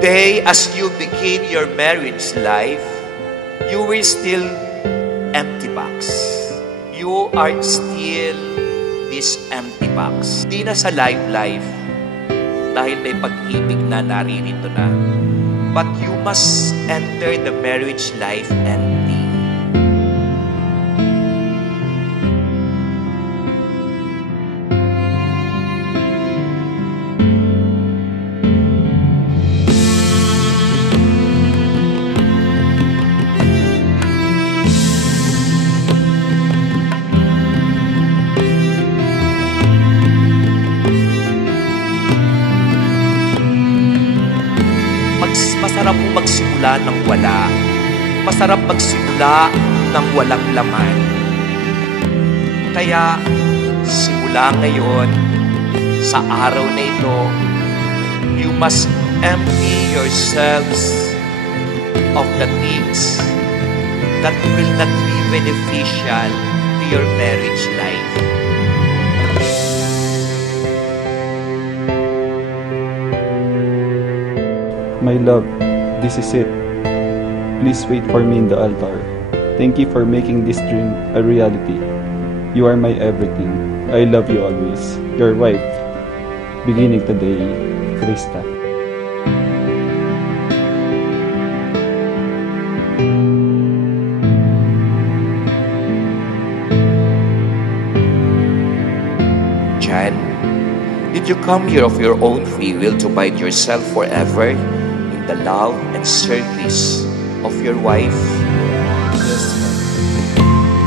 Today, as you begin your marriage life, you will still empty box. You are still this empty box. Di na sa life dahil may pag-ibig na naririto na. But you must enter the marriage life empty. Masarap po magsimula ng wala. Masarap magsimula ng walang laman. Kaya, simula ngayon, sa araw na ito, you must empty yourselves of the things that will not be beneficial to your marriage life. My love, this is it. Please wait for me in the altar. Thank you for making this dream a reality. You are my everything. I love you always. Your wife. Beginning today, Krista. Jan, did you come here of your own free will to bind yourself forever in the love and service of your wife? Yes, ma'am.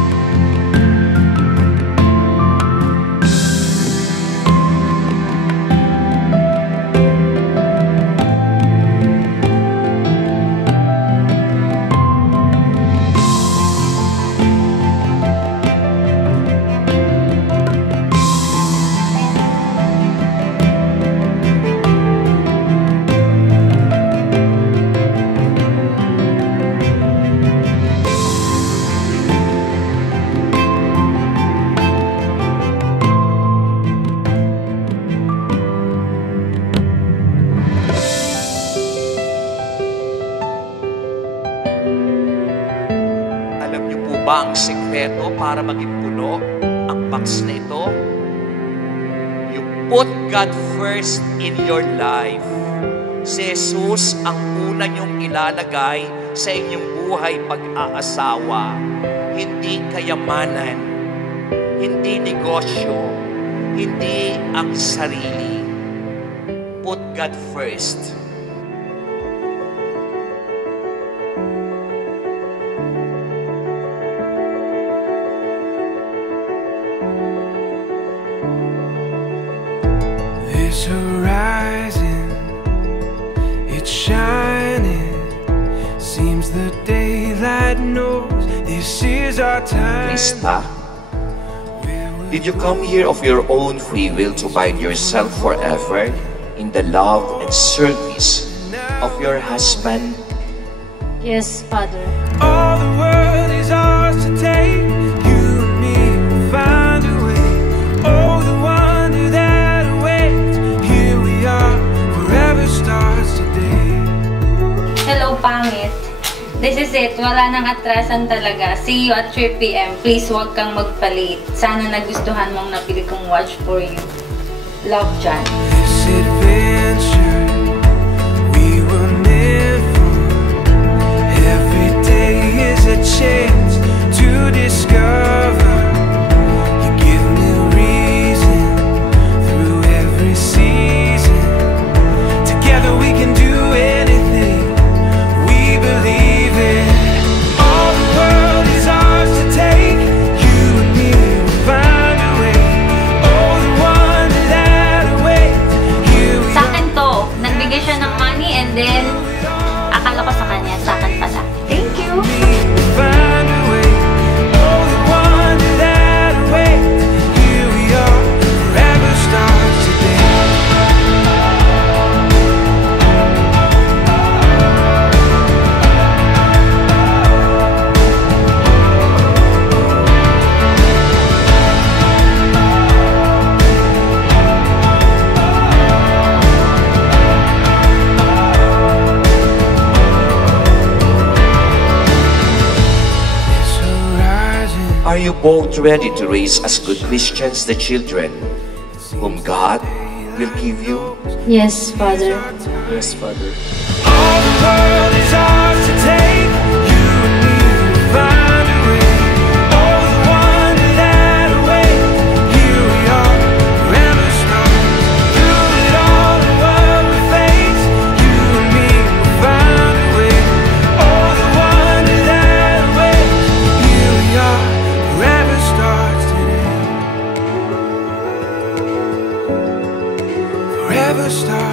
Alam niyo po ba ang sekreto para maging puno ang box na ito? You put God first in your life. Si Jesus ang una niyong ilalagay sa inyong buhay pag-aasawa. Hindi kayamanan, hindi negosyo, hindi ang sarili. Put God first. This horizon, it's shining. Seems the daylight knows this is our time. Krista, did you come here of your own free will to bind yourself forever in the love and service of your husband? Yes, Father. All the world is ours to take. You and me will find a way. Oh, the wonder that awaits. Here we are, forever starts today. Hello, pangit. This is it. Wala nang atrasan talaga. See you at 3 p.m. Please, huwag kang magpalit. Sana nagustuhan mong napili kong watch for you. Love, Jan. This adventure we were meant for. Every day is a chance to discover. You give me reason through every season. Together we can do anything we believe in. All the world is ours to take. You and me will find a way. Oh, the wonder that awaits. Here we Sa akin to. Nagbigay siya ng money and then akala ko sa kanya. Sa akin pala. Thank you. find a way. Oh, the wonder both ready to raise as good Christians the children whom God will give you? Yes, Father. Yes, Father. All the world is ours to take. You and me will find a way. Oh, the wonder that awaits. Here we are, forever stars. Through it all, the world will face. You and me will find a way. Oh, the wonder that awaits. Here we are, forever stars today. Forever stars.